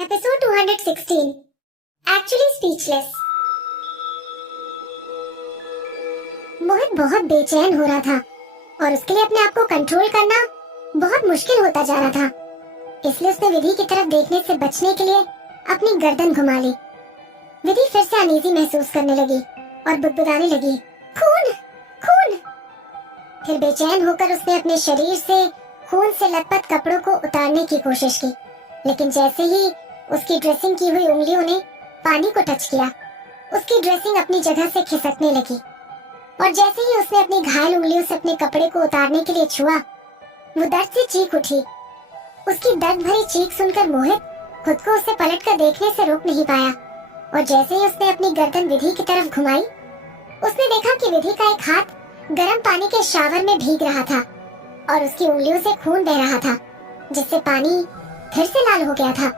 Episode 216 actually speechless. मोहित बहुत बेचैन हो रहा था और उसके लिए अपने आप को कंट्रोल करना बहुत मुश्किल होता जा रहा था। इसलिए उसने विधि की तरफ देखने से बचने के लिए अपनी गर्दन घुमा ली। विधि फिर से अनईजी महसूस करने लगी और बुदबुदाने लगी, खून खून। फिर बेचैन होकर उसने अपने शरीर से खून से लथपथ कपड़ों को उतारने की कोशिश की, लेकिन जैसे ही उसकी ड्रेसिंग की हुई उंगलियों ने पानी को टच किया, उसकी ड्रेसिंग अपनी जगह से खिसकने लगी और जैसे ही उसने अपनी घायल उंगलियों से अपने कपड़े को उतारने के लिए छुआ, वो दर्द से चीख उठी। उसकी दर्द भरी चीख सुनकर मोहित खुद को उसे पलटकर देखने से रोक नहीं पाया और जैसे ही उसने अपनी गर्दन विधि की तरफ घुमाई, उसने देखा कि विधि का एक हाथ गर्म पानी के शावर में भीग रहा था और उसकी उंगलियों से खून बह रहा था, जिससे पानी फिर से लाल हो गया था।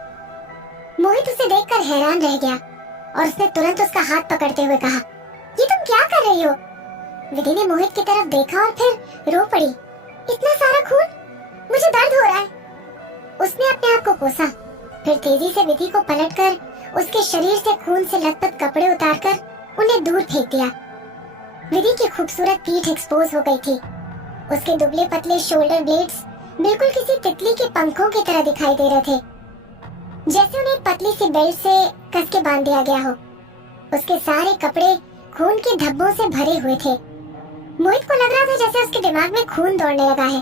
मोहित उसे देखकर हैरान रह गया और उसने तुरंत उसका हाथ पकड़ते हुए कहा, ये तुम क्या कर रही हो? विधि ने मोहित की तरफ देखा और फिर रो पड़ी। इतना सारा खून, मुझे दर्द हो रहा है। उसने अपने आप को कोसा, फिर तेजी से विधि को पलटकर उसके शरीर से खून से लथपथ कपड़े उतारकर उन्हें दूर फेंक दिया। विधि की खूबसूरत पीठ एक्सपोज हो गई थी। उसके दुबले पतले शोल्डर ब्लेड्स बिल्कुल किसी तितली के पंखों की तरह दिखाई दे रहे थे, जैसे उन्हें एक पतली सी बेल्ट से कस के बांध दिया गया हो। उसके सारे कपड़े खून के धब्बों से भरे हुए थे। मोहित को लग रहा था जैसे उसके दिमाग में खून दौड़ने लगा है।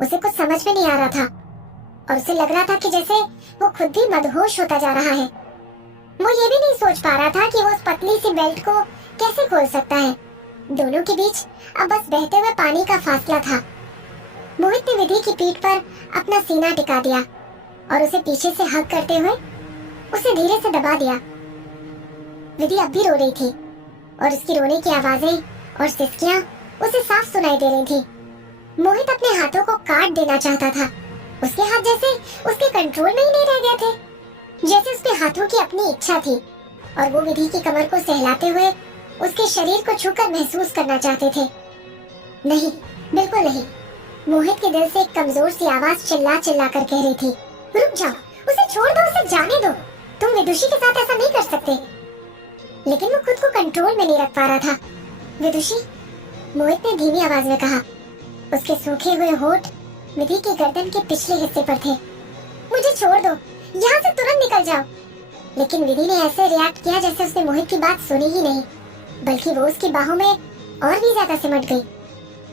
उसे कुछ समझ में नहीं आ रहा था और उसे लग रहा था कि जैसे वो खुद भी मदहोश होता जा रहा है। वो ये भी नहीं सोच पा रहा था कि वो उस पतली सी बेल्ट को कैसे खोल सकता है। दोनों के बीच अब बस बहते हुए पानी का फासला था। मोहित ने विधि की पीठ पर अपना सीना टिका दिया और उसे पीछे से हग करते हुए उसे धीरे से दबा दिया। विधि अब भी रो रही थी और उसकी रोने की आवाजें और सिसकियां उसे साफ सुनाई दे रही थी। मोहित अपने हाथों को काट देना चाहता था। उसके हाथ जैसे उसके कंट्रोल में ही नहीं रह गए थे, जैसे उसके हाथों की अपनी इच्छा थी और वो विधि की कमर को सहलाते हुए उसके शरीर को छूकर महसूस करना चाहते थे। नहीं, बिल्कुल नहीं। मोहित के दिल से एक कमजोर सी आवाज चिल्ला चिल्ला कर कह रही थी, रुक जाओ, उसे छोड़ दो, उसे जाने दो। तुम विदुषी के साथ ऐसा नहीं कर सकते। लेकिन वो खुद को कंट्रोल में नहीं रख पा रहा था। विदुषी, मोहित ने धीमी आवाज में कहा। उसके सूखे हुए होंठ विधि के गर्दन के पिछले हिस्से पर थे। मुझे छोड़ दो, यहाँ से तुरंत निकल जाओ। लेकिन विधि ने ऐसे रिएक्ट किया जैसे उसने मोहित की बात सुनी ही नहीं, बल्कि वो उसकी बाहों में और भी ज्यादा सिमट गई।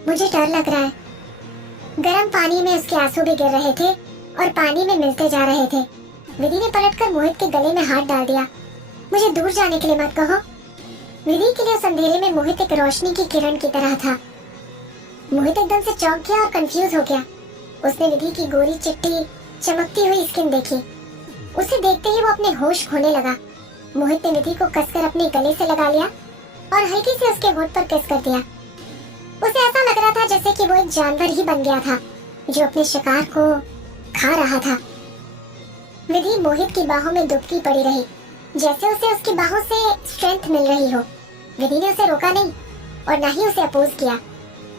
मुझे डर लग रहा है। गर्म पानी में उसके आंसू भी गिर रहे थे और पानी में मिलते जा रहे थे। विधि ने पलटकर मोहित के गले में हाथ डाल दिया। मुझे दूर जाने के लिए मत कहो। विधि के लिए उस अंधेरे में मोहित एक रोशनी की किरण की तरह था। मोहित एकदम से चौंक गया और कंफ्यूज हो गया। उसने विधि की गोरी चिट्टी चमकती हुई स्किन देखी। उसे देखते ही वो अपने होश खोने लगा। मोहित ने विधि को कसकर अपने गले से लगा लिया और हल्की से उसके होंठ पर किस कर दिया। उसे ऐसा लग रहा था जैसे कि वो एक जानवर ही बन गया था जो अपने शिकार को खा रहा था। विधि मोहित की बाहों में दुबकी पड़ी रही, जैसे उसे उसकी बाहों से स्ट्रेंथ मिल रही हो। विधि ने उसे रोका नहीं और न ही उसे अपोज किया।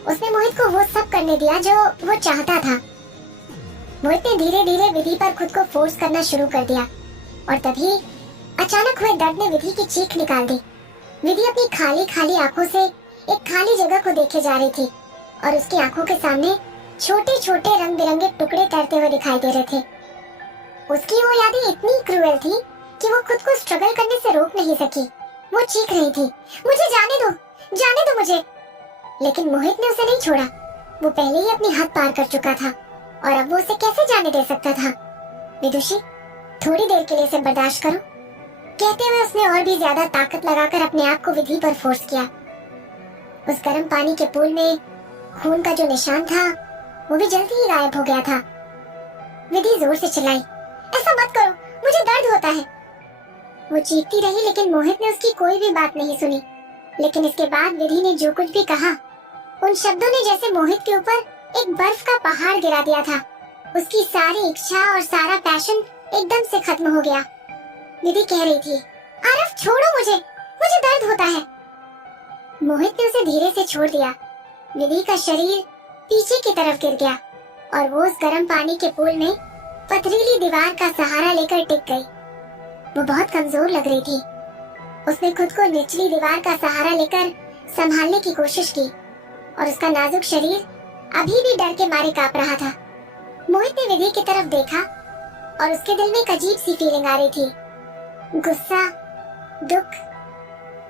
उसने मोहित को वो सब करने दिया जो वो चाहता था। मोहित ने धीरे धीरे विधि पर खुद को फोर्स करना शुरू कर दिया और तभी अचानक हुए दर्द ने विधि की चीख निकाल दी। विधि अपनी खाली खाली आंखों से एक खाली जगह को देखे जा रही थी और उसकी आंखों के सामने छोटे छोटे रंग बिरंगे टुकड़े तैरते हुए दिखाई दे रहे थे। उसकी वो यादें इतनी क्रूएल थी कि वो खुद को स्ट्रगल करने से रोक नहीं सकी। वो चीख रही थी, मुझे जाने दो मुझे। लेकिन मोहित ने उसे नहीं छोड़ा। वो पहले ही अपनी हद पार कर चुका था और अब वो उसे कैसे जाने दे सकता था। विदुषी, थोड़ी देर के लिए इसे बर्दाश्त करो, कहते हुए उसने और भी ज्यादा ताकत लगाकर अपने आप को विधि पर फोर्स किया। उस गर्म पानी के पूल में खून का जो निशान था वो भी जल्दी ही गायब हो गया था। विधि जोर से चिल्लाई, ऐसा मत करो, मुझे दर्द होता है। वो चीखती रही लेकिन मोहित ने उसकी कोई भी बात नहीं सुनी। लेकिन इसके बाद विधि ने जो कुछ भी कहा, उन शब्दों ने जैसे मोहित के ऊपर एक बर्फ का पहाड़ गिरा दिया था। उसकी सारी इच्छा और सारा पैशन एकदम से खत्म हो गया। विधि कह रही थी, आरव छोड़ो मुझे दर्द होता है। मोहित ने उसे धीरे से छोड़ दिया। विधि का शरीर पीछे की तरफ गिर गया और वो उस गर्म पानी के पूल में पथरीली दीवार का सहारा लेकर टिक गई। वो बहुत कमजोर लग रही थी। उसने खुद को निचली दीवार का सहारा लेकर संभालने की कोशिश की और उसका नाजुक शरीर अभी भी डर के मारे कांप रहा था। मोहित ने विधि की तरफ देखा और उसके दिल में एक अजीब सी फीलिंग आ रही थी, गुस्सा, दुख,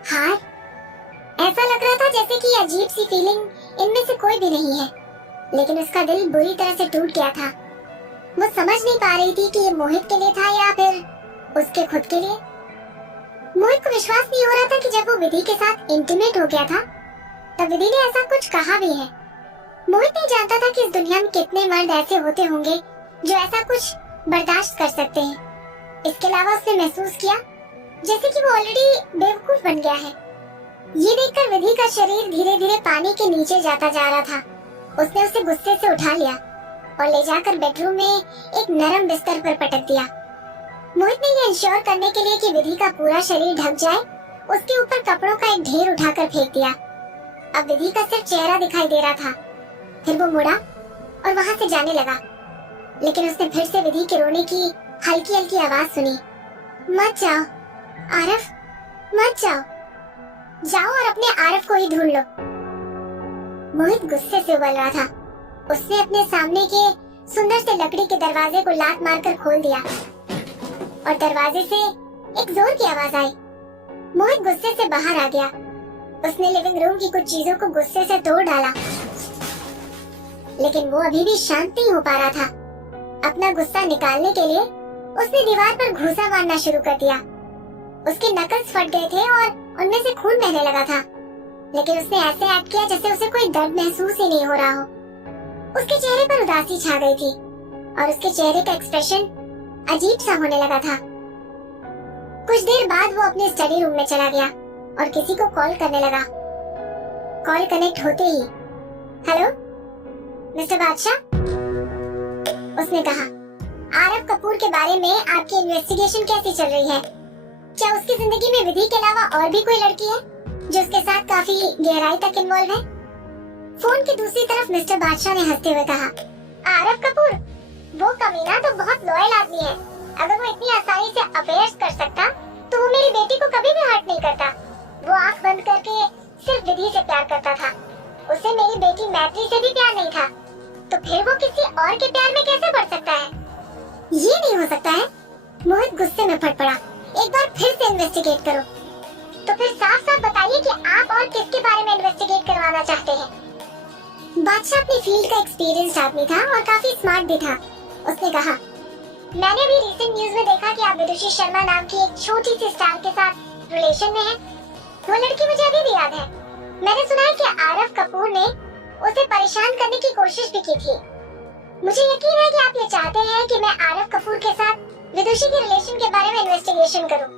हार। ऐसा लग रहा था जैसे कि ये अजीब सी फीलिंग इनमें से कोई भी नहीं है, लेकिन उसका दिल बुरी तरह से टूट गया था। वो समझ नहीं पा रही थी कि ये मोहित के लिए था या फिर उसके खुद के लिए। मोहित को विश्वास नहीं हो रहा था कि जब वो विधि के साथ इंटीमेट हो गया था तब विधि ने ऐसा कुछ कहा भी है। मोहित नहीं जानता था कि इस दुनिया में कितने मर्द ऐसे होते होंगे जो ऐसा कुछ बर्दाश्त कर सकते हैं। इसके अलावा उसने महसूस किया जैसे कि वो ऑलरेडी बेवकूफ बन गया है। ये देखकर विधि का शरीर धीरे धीरे पानी के नीचे जाता जा रहा था। उसने उसे गुस्से से उठा लिया और ले जाकर बेडरूम में एक नरम बिस्तर पर पटक दिया। मोहित ने ये इंश्योर करने के लिए कि विधि का पूरा शरीर ढक जाए, उसके ऊपर कपड़ों का एक ढेर उठाकर फेंक दिया। अब विधि का सिर्फ चेहरा दिखाई दे रहा था। फिर वो मुड़ा और वहाँ से जाने लगा, लेकिन उसने फिर से विधि के रोने की हल्की हल्की आवाज सुनी। मत जाओ आरफ, मत जाओ, जाओ और अपने आरफ को ही ढूंढ लो। मोहित गुस्से से उबल रहा था। उसने अपने सामने के सुंदर से लकड़ी के दरवाजे को लात मारकर खोल दिया और दरवाजे से एक जोर की आवाज आई। मोहित गुस्से से बाहर आ गया। उसने लिविंग रूम की कुछ चीजों को गुस्से से तोड़ डाला, लेकिन वो अभी भी शांत नहीं हो पा रहा था। अपना गुस्सा निकालने के लिए उसने दीवार पर घूंसा मारना शुरू कर दिया। उसके नकल्स फट गए थे और उनमें से खून बहने लगा था, लेकिन उसने ऐसे एक्ट किया जैसे उसे कोई दर्द महसूस ही नहीं हो रहा हो। उसके चेहरे पर उदासी छा गई थी और उसके चेहरे का एक्सप्रेशन अजीब सा होने लगा था। कुछ देर बाद वो अपने स्टडी रूम में चला गया और किसी को कॉल करने लगा। कॉल कनेक्ट होते ही, हेलो मिस्टर बादशाह, उसने कहा, आरव कपूर के बारे में आपकी इन्वेस्टिगेशन कैसी चल रही है? क्या उसकी जिंदगी में विधि के अलावा और भी कोई लड़की है जो उसके साथ काफी गहराई तक इन्वॉल्व है? फोन की दूसरी तरफ मिस्टर बादशाह ने हंसते हुए कहा, आरव कपूर, वो कमीना तो बहुत लॉयल आदमी है। अगर वो इतनी आसानी से अफेयर्स कर सकता तो वो मेरी बेटी को कभी भी हर्ट नहीं करता। वो आंख बंद करके सिर्फ विधि से प्यार करता था। उसे मेरी बेटी मैत्री से भी प्यार नहीं था, तो फिर वो किसी और के प्यार में कैसे पड़ सकता है? ये नहीं हो सकता है। मोहित गुस्से में फट पड़ा। एक बार फिर से इन्वेस्टिगेट करो। तो फिर साफ साफ बताइए कि आप और किसके बारे में इन्वेस्टिगेट करवाना चाहते हैं? बादशाह अपनी फील्ड का एक्सपीरियंस्ड आदमी था और काफी स्मार्ट भी था। उसने कहा, मैंने अभी रिसेंट न्यूज में देखा कि आप विदुषी शर्मा नाम की एक छोटी सी स्टार के साथ रिलेशन में हैं। वो लड़की मुझे अभी भी याद है। मैंने सुना है कि आरव कपूर ने उसे परेशान करने की कोशिश भी की थी। मुझे यकीन है कि आप ये चाहते हैं कि मैं आरव कपूर के साथ विदुषी के रिलेशन के बारे में इन्वेस्टिगेशन करूं,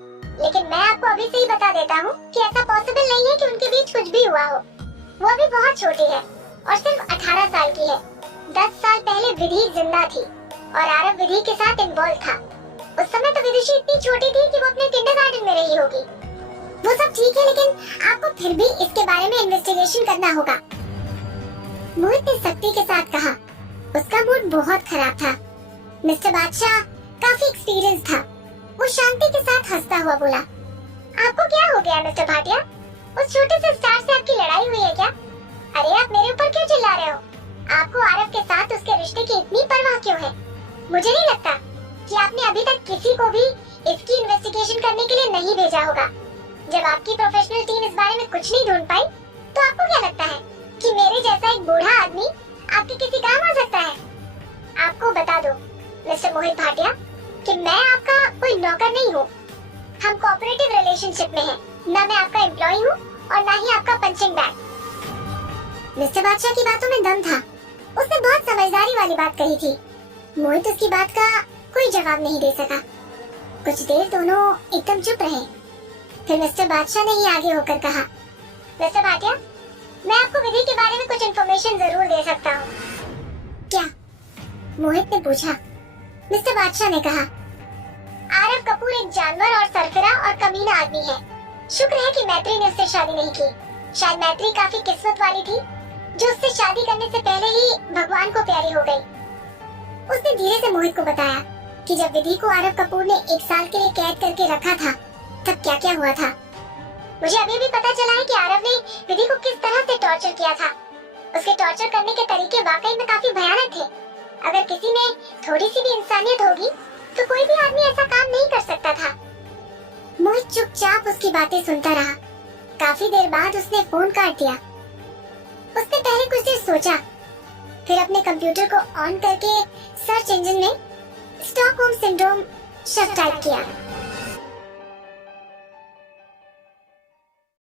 लेकिन मैं आपको अभी से ही बता देता हूं कि ऐसा पॉसिबल नहीं है कि उनके बीच कुछ भी हुआ हो। वो अभी बहुत छोटी है और सिर्फ 18 साल की है। 10 साल पहले विधि जिंदा थी और आरव विधि के साथ इन्वॉल्व था। उस समय तो विदुषी इतनी छोटी थी कि वो अपने किंडरगार्टन में रही होगी। वो सब ठीक है, लेकिन आपको फिर भी इसके बारे में इन्वेस्टिगेशन करना होगा। मोहित ने सख्ती के साथ कहा। उसका मूड बहुत खराब था। मिस्टर बादशाह काफी एक्सपीरियंस था। वो शांति के साथ हंसता हुआ बोला, आपको क्या हो गया मिस्टर भाटिया? उस छोटे से स्टार से आपकी लड़ाई हुई है क्या? अरे आप मेरे ऊपर क्यों चिल्ला रहे हो? आपको आरव के साथ उसके रिश्ते की इतनी परवाह क्यों है? मुझे नहीं लगता कि आपने अभी तक किसी को भी इसकी इन्वेस्टिगेशन करने के लिए नहीं भेजा होगा। जब आपकी प्रोफेशनल टीम इस बारे में कुछ नहीं ढूंढ पाई, तो आपको क्या लगता है कि मेरे जैसा एक बूढ़ा आदमी आपके किसी काम आ सकता है? आपको बता दो मिस्टर मोहित भाटिया कि मैं आपका कोई नौकर नहीं हूँ। हम कोऑपरेटिव रिलेशनशिप में हैं। न मैं आपका एम्प्लॉय हूँ और न ही आपका पंचिंग बैग। मिस्टर बादशाह की बातों में दम था। उसने बहुत समझदारी वाली बात कही थी। मोहित उसकी बात का कोई जवाब नहीं दे सका। कुछ देर दोनों एकदम चुप रहे। फिर मिस्टर बादशाह ने ही आगे होकर कहा, मिस्टर भाटिया, मैं आपको विधि के बारे में कुछ इन्फॉर्मेशन जरूर दे सकता हूँ। क्या? मोहित ने पूछा। मिस्टर बादशाह ने कहा, आरव कपूर एक जानवर और सरफिरा और कमीना आदमी है। शुक्र है कि मैत्री ने उससे शादी नहीं की। शायद मैत्री काफी किस्मत वाली थी जो उससे शादी करने से पहले ही भगवान को प्यारी हो गई। उसने धीरे से मोहित को बताया, कि जब विधि को आरव कपूर ने 1 साल के लिए कैद करके रखा था तब क्या क्या हुआ था। मुझे अभी भी पता चला है कि आरव ने विधि को किस तरह से टॉर्चर किया था। उसके टॉर्चर करने के तरीके वाकई में काफी भयानक थे। अगर किसी में थोड़ी सी भी इंसानियत होगी तो कोई भी आदमी ऐसा काम नहीं कर सकता था। मोहित चुपचाप उसकी बातें सुनता रहा। काफी देर बाद उसने फोन काट दिया। उसने पहले कुछ देर सोचा, फिर अपने कंप्यूटर को ऑन करके सर्च इंजन में स्टॉकहोम सिंड्रोम शब्द टाइप किया।